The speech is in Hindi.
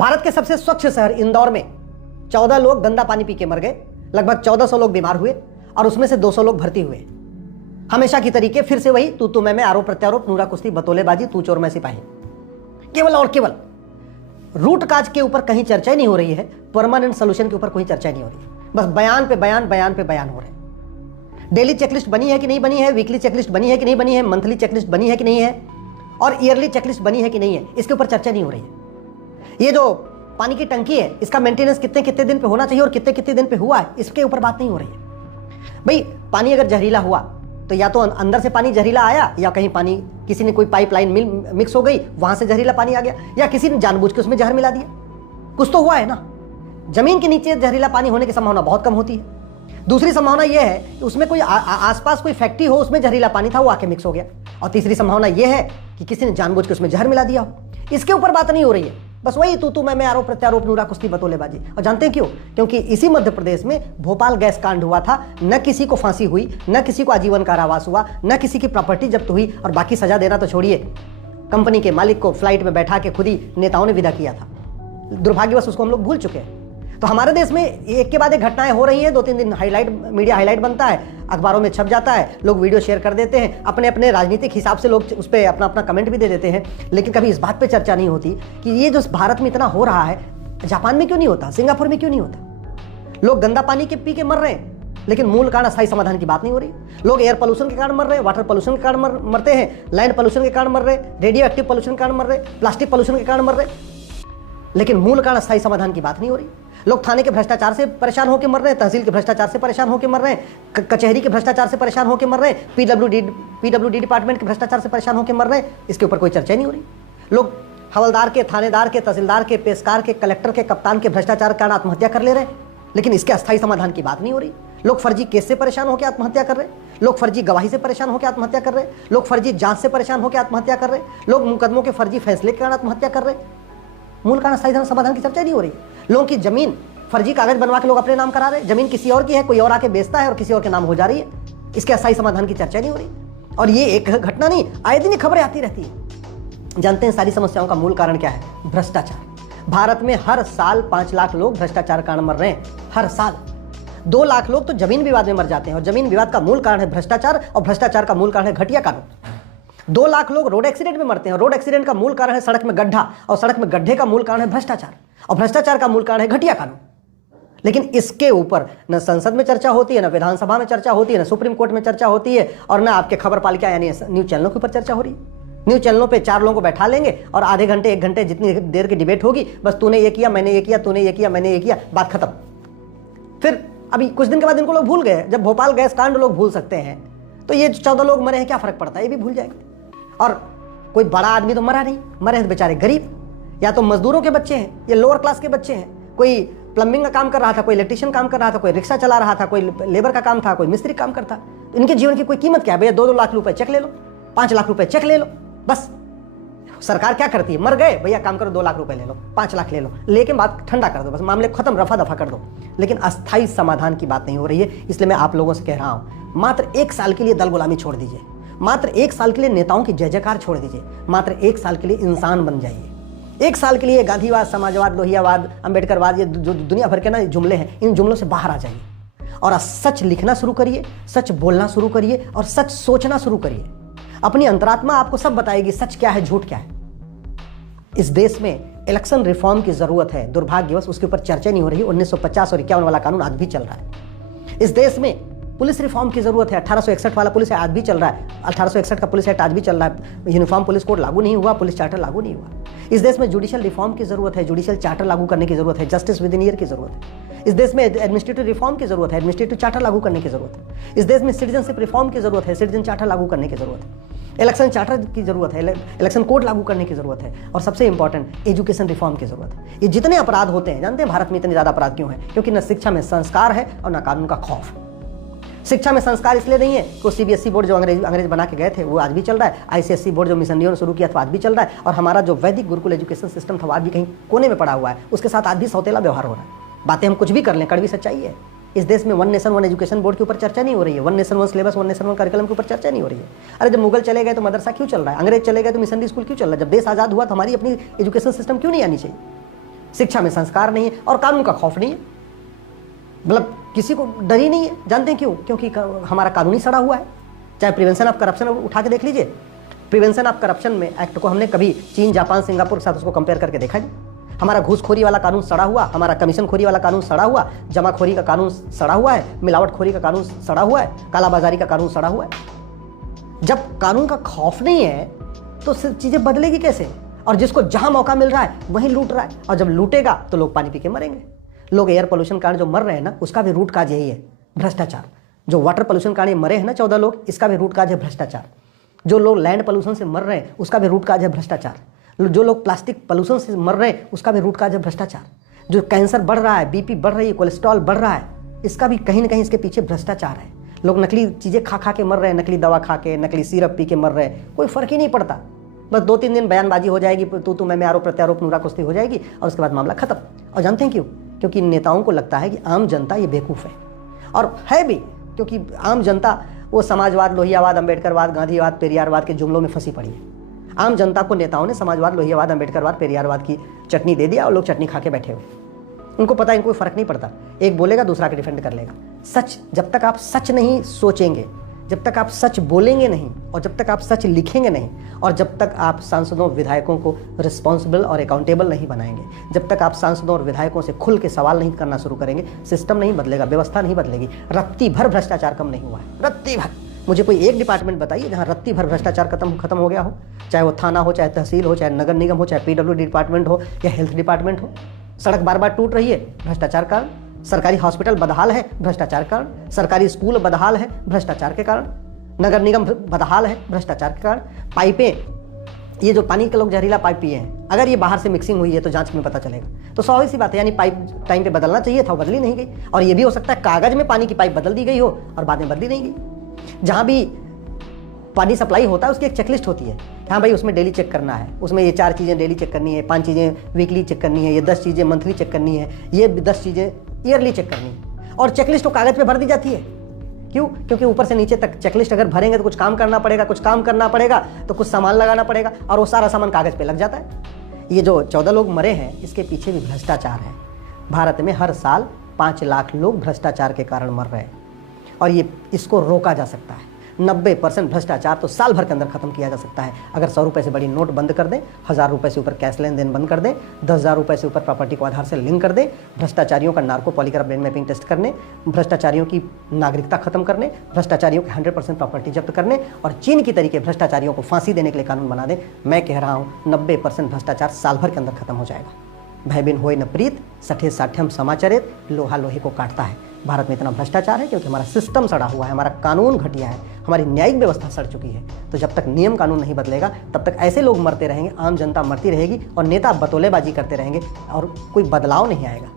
भारत के सबसे स्वच्छ शहर इंदौर में 14 लोग गंदा पानी पी के मर गए, लगभग 1400 लोग बीमार हुए और उसमें से 200 लोग भर्ती हुए। हमेशा की तरीके फिर से वही तू मैं आरोप प्रत्यारोप, नूरा कुश्ती, बतौलेबाजी, तू चोर मैं सिपाही। केवल और केवल रूट काज के ऊपर कहीं चर्चा नहीं हो रही है, परमानेंट सोल्यूशन के ऊपर कोई चर्चा नहीं हो रही है। बस बयान पे बयान, बयान पे बयान हो रहे हैं। डेली चेकलिस्ट बनी है कि नहीं बनी है, वीकली चेकलिस्ट बनी है कि नहीं बनी है, मंथली चेकलिस्ट बनी है कि नहीं है, और ईयरली चेकलिस्ट बनी है कि नहीं है, इसके ऊपर चर्चा नहीं हो रही है। ये जो पानी की टंकी है, इसका मेंटेनेंस कितने कितने दिन पे होना चाहिए और कितने कितने दिन पे हुआ है, इसके ऊपर बात नहीं हो रही है। भाई पानी अगर जहरीला हुआ तो या तो अंदर से पानी जहरीला आया, या कहीं पानी किसी ने कोई पाइपलाइन मिक्स हो गई, वहां से जहरीला पानी आ गया, या किसी ने जानबूझ के उसमें जहर मिला दिया। कुछ तो हुआ है ना। जमीन के नीचे जहरीला पानी होने की संभावना बहुत कम होती है। दूसरी संभावना यह है कि उसमें कोई आसपास कोई फैक्ट्री हो, उसमें जहरीला पानी था, वो आके मिक्स हो गया। और तीसरी संभावना यह है कि किसी ने जानबूझ के उसमें जहर मिला दिया हो। इसके ऊपर बात नहीं हो रही है। बस वही तू मैं आरोप प्रत्यारोप, नूरा कुश्ती, बतौलेबाजी। और जानते हैं क्यों? क्योंकि इसी मध्य प्रदेश में भोपाल गैस कांड हुआ था। न किसी को फांसी हुई, न किसी को आजीवन कारावास हुआ, न किसी की प्रॉपर्टी जब्त हुई, और बाकी सजा देना तो छोड़िए, कंपनी के मालिक को फ्लाइट में बैठा के खुद ही नेताओं ने विदा किया था। दुर्भाग्यवश उसको हम लोग भूल चुके हैं। तो हमारे देश में एक के बाद एक घटनाएं हो रही हैं, 2-3 दिन मीडिया हाईलाइट बनता है, अखबारों में छप जाता है, लोग वीडियो शेयर कर देते हैं, अपने अपने राजनीतिक हिसाब से लोग उस पर अपना अपना कमेंट भी दे देते हैं। लेकिन कभी इस बात पे चर्चा नहीं होती कि ये जो भारत में इतना हो रहा है, जापान में क्यों नहीं होता, सिंगापुर में क्यों नहीं होता। लोग गंदा पानी के पी के मर रहे हैं, लेकिन मूल कारण अस्थायी समाधान की बात नहीं हो रही। लोग एयर पोल्यूशन के कारण मर रहे हैं, वाटर पोल्यूशन के कारण मरते हैं, लैंड पोल्यूशन के कारण मर रहे हैं, रेडियो एक्टिव पोल्यूशन के कारण मर रहे हैं, प्लास्टिक पोल्यूशन के कारण मर रहे हैं, लेकिन मूल कारण अस्थायी समाधान की बात नहीं हो रही। लोग थाने के भ्रष्टाचार से परेशान होकर मर रहे हैं, तहसील के भ्रष्टाचार से परेशान होकर मर रहे हैं, कचहरी के भ्रष्टाचार से परेशान होकर मर रहे हैं, पीडब्ल्यूडी डिपार्टमेंट के भ्रष्टाचार से परेशान होकर मर रहे हैं। इसके ऊपर कोई चर्चा नहीं हो रही। लोग हवलदार के, थानेदार के, तहसीलदार के, पेशकार के, कलेक्टर के, कप्तान के भ्रष्टाचार के कारण आत्महत्या कर ले रहे हैं, लेकिन इसके अस्थायी समाधान की बात नहीं हो रही। लोग फर्जी केस से परेशान होकर आत्महत्या कर रहे हैं, लोग फर्जी गवाही से परेशान होकर आत्महत्या कर रहे हैं, लोग फर्जी जांच से परेशान होकर आत्महत्या कर रहे हैं, लोग मुकदमों के फर्जी फैसले के कारण आत्महत्या कर रहे हैं। मूल कारण अस्थायी समाधान की चर्चा नहीं हो रही। लोगों की जमीन फर्जी कागज बनवा के लोग अपने नाम करा रहे हैं, जमीन किसी और की है, कोई और आके बेचता है और किसी और के नाम हो जा रही है। इसके अस्थायी समाधान की चर्चा नहीं हो रही। और ये एक घटना नहीं, आए दिन खबरें आती रहती है। जानते हैं सारी समस्याओं का मूल कारण क्या है? भ्रष्टाचार। भारत में हर साल 5 लाख लोग भ्रष्टाचार कारण मर रहे हैं। हर साल 2 लाख लोग तो जमीन विवाद में मर जाते हैं, और जमीन विवाद का मूल कारण है भ्रष्टाचार, और भ्रष्टाचार का मूल कारण है घटिया कानून। 2 लाख लोग रोड एक्सीडेंट में मरते हैं, और रोड एक्सीडेंट का मूल कारण है सड़क में गड्ढा, और सड़क में गड्ढे का मूल कारण है भ्रष्टाचार, और भ्रष्टाचार का मूल कारण है घटिया कानून। लेकिन इसके ऊपर न संसद में चर्चा होती है, न विधानसभा में चर्चा होती है, न सुप्रीम कोर्ट में चर्चा होती है, और न आपके खबर पालिका यानी न्यूज चैनलों के ऊपर चर्चा हो रही है। न्यूज चैनलों पे 4 लोगों को बैठा लेंगे और आधे घंटे 1 घंटे जितनी देर की डिबेट होगी, बस तूने ये किया, मैंने ये किया, तूने ये किया, मैंने ये किया, बात खत्म। फिर अभी कुछ दिन के बाद इनको लोग भूल गए। जब भोपाल गैस कांड लोग भूल सकते हैं, तो ये 14 लोग मरे हैं, क्या फर्क पड़ता है, ये भी भूल जाएंगे। और कोई बड़ा आदमी तो मरा नहीं, मरे हैं बेचारे गरीब, या तो मजदूरों के बच्चे हैं, या लोअर क्लास के बच्चे हैं। कोई प्लम्बिंग का काम कर रहा था, कोई इलेक्ट्रिशियन काम कर रहा था, कोई रिक्शा चला रहा था, कोई लेबर का काम था, कोई मिस्त्री काम करता। इनके जीवन की कोई कीमत क्या है? भैया 2-2 लाख रुपए चेक ले लो, 5 लाख रुपए चेक ले लो, बस। सरकार क्या करती है? मर गए भैया, काम करो, 2 लाख रुपए ले लो, 5 लाख ले लो, लेकिन बात ठंडा कर दो, बस मामले खत्म, रफा दफा कर दो। लेकिन अस्थायी समाधान की बात नहीं हो रही है। इसलिए मैं आप लोगों से कह रहा हूं, मात्र 1 साल के लिए दल गुलामी छोड़ दीजिए, मात्र 1 साल के लिए नेताओं की जय जयकार छोड़ दीजिए, मात्र 1 साल के लिए इंसान बन जाइए। 1 साल के लिए गांधीवाद, समाजवाद, लोहियावाद, अंबेडकरवाद, ये जो दुनिया भर के ना जुमले हैं, इन जुमलों से बाहर आ जाइए और सच लिखना शुरू करिए, सच बोलना शुरू करिए, और सच सोचना शुरू करिए। अपनी अंतरात्मा आपको सब बताएगी सच क्या है, झूठ क्या है। इस देश में इलेक्शन रिफॉर्म की जरूरत है, दुर्भाग्यवश उसके ऊपर चर्चा नहीं हो रही। 1950 और 51 वाला कानून आज भी चल रहा है। इस देश में पुलिस रिफॉर्म की जरूरत है। 1861 वाला पुलिस आज भी चल रहा है, 1861 का पुलिस एक्ट आज भी चल रहा है। यूनिफॉर्म पुलिस कोड लागू नहीं हुआ, पुलिस चार्टर लागू नहीं हुआ। इस देश में जुडिशियल रिफॉर्म की जरूरत है, जुडिशियल चार्टर लागू करने की जरूरत है, जस्टिस विद इन ईयर की जरूरत है। इस देश में एडमिनिस्ट्रेटिव रिफॉर्म की जरूरत है, एडमिनिस्ट्रेटिव चार्टर लागू करने की जरूरत है। इस देश में सिटीजनशिप रिफॉर्म की जरूरत है, सिटीजन चार्टर लागू करने की जरूरत है। इलेक्शन चार्टर की जरूरत है, इलेक्शन कोड लागू करने की जरूरत है, और सबसे इंपॉर्टेंट एजुकेशन रिफॉर्म की जरूरत है। ये जितने अपराध होते हैं, जानते हैं भारत में इतने ज्यादा अपराध क्यों है? क्योंकि न शिक्षा में संस्कार है और न कानून का खौफ। शिक्षा में संस्कार इसलिए नहीं है कि सीबीएसई बोर्ड जो अंग्रेज बना के गए थे वो आज भी चल रहा है, आईसीएसई बोर्ड जो मिशनरियों ने शुरू किया था आज भी चल रहा है, और हमारा जो वैदिक गुरुकुल एजुकेशन सिस्टम था वो आज भी कहीं कोने में पड़ा हुआ है, उसके साथ आज भी सौतेला व्यवहार हो रहा है। बातें हम कुछ भी कर लें, कड़वी सच्चाई है। इस देश में 1 नेशन 1 एजुकेशन बोर्ड के ऊपर चर्चा नहीं हो रही है, 1 नेशन 1 सिलेबस, 1 नेशन 1 करिकुलम के ऊपर चर्चा नहीं हो रही है। अरे जब मुगल चले गए तो मदरसा क्यों चल रहा है? अंग्रेज चले गए तो मिशनरी स्कूल क्यों चल रहा है? जब देश आज़ाद हुआ तो हमारी अपनी एजुकेशन सिस्टम क्यों नहीं आनी चाहिए? शिक्षा में संस्कार नहीं है और कानून का खौफ नहीं है। मतलब किसी को डर ही नहीं है। जानते हैं क्यों? क्योंकि हमारा कानून ही सड़ा हुआ है। चाहे प्रिवेंशन ऑफ करप्शन उठा के देख लीजिए, प्रिवेंशन ऑफ करप्शन में एक्ट को हमने कभी चीन, जापान, सिंगापुर के साथ उसको कंपेयर करके देखा नहीं। हमारा घूसखोरी वाला कानून सड़ा हुआ, हमारा कमीशन खोरी वाला कानून सड़ा हुआ, जमाखोरी का कानून सड़ा हुआ है, मिलावटखोरी का कानून सड़ा हुआ है, कालाबाजारी का कानून सड़ा हुआ है। जब कानून का खौफ नहीं है तो चीजें बदलेगी कैसे? और जिसको जहां मौका मिल रहा है वहीं लूट रहा है, और जब लूटेगा तो लोग पानी पी के मरेंगे। लोग एयर पोल्यूशन कारण जो मर रहे हैं ना, उसका भी रूट काज यही है, भ्रष्टाचार। जो वाटर पोल्यूशन कारण मरे हैं ना 14 लोग, इसका भी रूट काज है भ्रष्टाचार। जो लोग लैंड पोल्यूशन से मर रहे हैं उसका भी रूट काज है भ्रष्टाचार। जो लोग प्लास्टिक पोल्यूशन से मर रहे हैं उसका भी रूट काज है भ्रष्टाचार। जो कैंसर बढ़ रहा है, बीपी बढ़ रही है, कोलेस्ट्रॉल बढ़ रहा है, इसका भी कहीं ना कहीं इसके पीछे भ्रष्टाचार है। लोग नकली चीज़ें खा खा के मर रहे हैं, नकली दवा खा के, नकली सिरप पी के मर रहे हैं, कोई फर्क ही नहीं पड़ता। बस 2-3 दिन बयानबाजी हो जाएगी, तू मैं आरोप प्रत्यारोप, नूरा कुश्ती हो जाएगी और उसके बाद मामला खत्म। और जानते हैं क्यों? क्योंकि इन नेताओं को लगता है कि आम जनता ये बेवकूफ़ है, और है भी, क्योंकि आम जनता वो समाजवाद, लोहियावाद, अम्बेडकरवाद, गांधीवाद, पेरियारवाद के जुमलों में फंसी पड़ी है। आम जनता को नेताओं ने समाजवाद, लोहियावाद, अम्बेडकरवाद, पेरियारवाद की चटनी दे दिया और लोग चटनी खा के बैठे हुए। उनको पता है इनको कोई फर्क नहीं पड़ता, एक बोलेगा दूसरा के डिफेंड कर लेगा। सच, जब तक आप सच नहीं सोचेंगे, जब तक आप सच बोलेंगे नहीं, और जब तक आप सच लिखेंगे नहीं, और जब तक आप सांसदों विधायकों को रिस्पॉन्सिबल और अकाउंटेबल नहीं बनाएंगे, जब तक आप सांसदों और विधायकों से खुल के सवाल नहीं करना शुरू करेंगे, सिस्टम नहीं बदलेगा, व्यवस्था नहीं बदलेगी। रत्ती भर भ्रष्टाचार कम नहीं हुआ है, रत्ती भर। मुझे कोई एक डिपार्टमेंट बताइए जहाँ रत्ती भर भ्रष्टाचार खत्म हो गया हो, चाहे वो थाना हो, चाहे तहसील हो, चाहे नगर निगम हो, चाहे पीडब्ल्यूडी डिपार्टमेंट हो या हेल्थ डिपार्टमेंट हो। सड़क बार बार टूट रही है, भ्रष्टाचार कारण। सरकारी हॉस्पिटल बदहाल है, भ्रष्टाचार कारण। सरकारी स्कूल बदहाल है, भ्रष्टाचार के कारण। नगर निगम बदहाल है, भ्रष्टाचार के कारण। पाइपें, ये जो पानी के लोग जहरीला पाइप पिए हैं, अगर ये बाहर से मिक्सिंग हुई है तो जांच में पता चलेगा। तो स्वाभाविक सी बात है, यानी पाइप टाइम पे बदलना चाहिए था, बदली नहीं गई। और ये भी हो सकता है कागज में पानी की पाइप बदल दी गई हो और बाद में बदली नहीं गई। जहां भी पानी सप्लाई होता है उसकी एक चेकलिस्ट होती है, हाँ भाई उसमें डेली चेक करना है, उसमें ये 4 चीज़ें डेली चेक करनी है, 5 चीज़ें वीकली चेक करनी है, ये 10 चीज़ें मंथली चेक करनी है, ये 10 चीज़ें ईयरली चेक करनी है। और चेकलिस्ट तो कागज पे भर दी जाती है। क्यों? क्योंकि ऊपर से नीचे तक चेकलिस्ट अगर भरेंगे तो कुछ काम करना पड़ेगा, कुछ काम करना पड़ेगा तो कुछ सामान लगाना पड़ेगा, और वो सारा सामान कागज पे लग जाता है। ये जो 14 लोग मरे हैं, इसके पीछे भी भ्रष्टाचार है। भारत में हर साल 5 लाख लोग भ्रष्टाचार के कारण मर रहे हैं, और ये इसको रोका जा सकता है। 90% भ्रष्टाचार तो साल भर के अंदर खत्म किया जा सकता है। अगर 100 रुपये से बड़ी नोट बंद कर दें, 1000 रुपये से ऊपर कैश लेन देन बंद कर दें, 10,000 रुपये से ऊपर प्रॉपर्टी को आधार से लिंक कर दें, भ्रष्टाचारियों का narco polygraph brain mapping test करने, भ्रष्टाचारियों की नागरिकता खत्म करने, भ्रष्टाचारियों की 100% प्रॉपर्टी जब्त करने, और चीन की तरीके भ्रष्टाचारियों को फांसी देने के लिए कानून बना दें। मैं कह रहा हूँ 90% भ्रष्टाचार साल भर के अंदर खत्म हो जाएगा। भय बिन होय न प्रीत, सठे साठ्यम समाचरित, लोहा लोहे को काटता है। भारत में इतना भ्रष्टाचार है क्योंकि हमारा सिस्टम सड़ा हुआ है, हमारा कानून घटिया है, हमारी न्यायिक व्यवस्था सड़ चुकी है। तो जब तक नियम कानून नहीं बदलेगा तब तक ऐसे लोग मरते रहेंगे, आम जनता मरती रहेगी, और नेता बतौलेबाजी करते रहेंगे, और कोई बदलाव नहीं आएगा।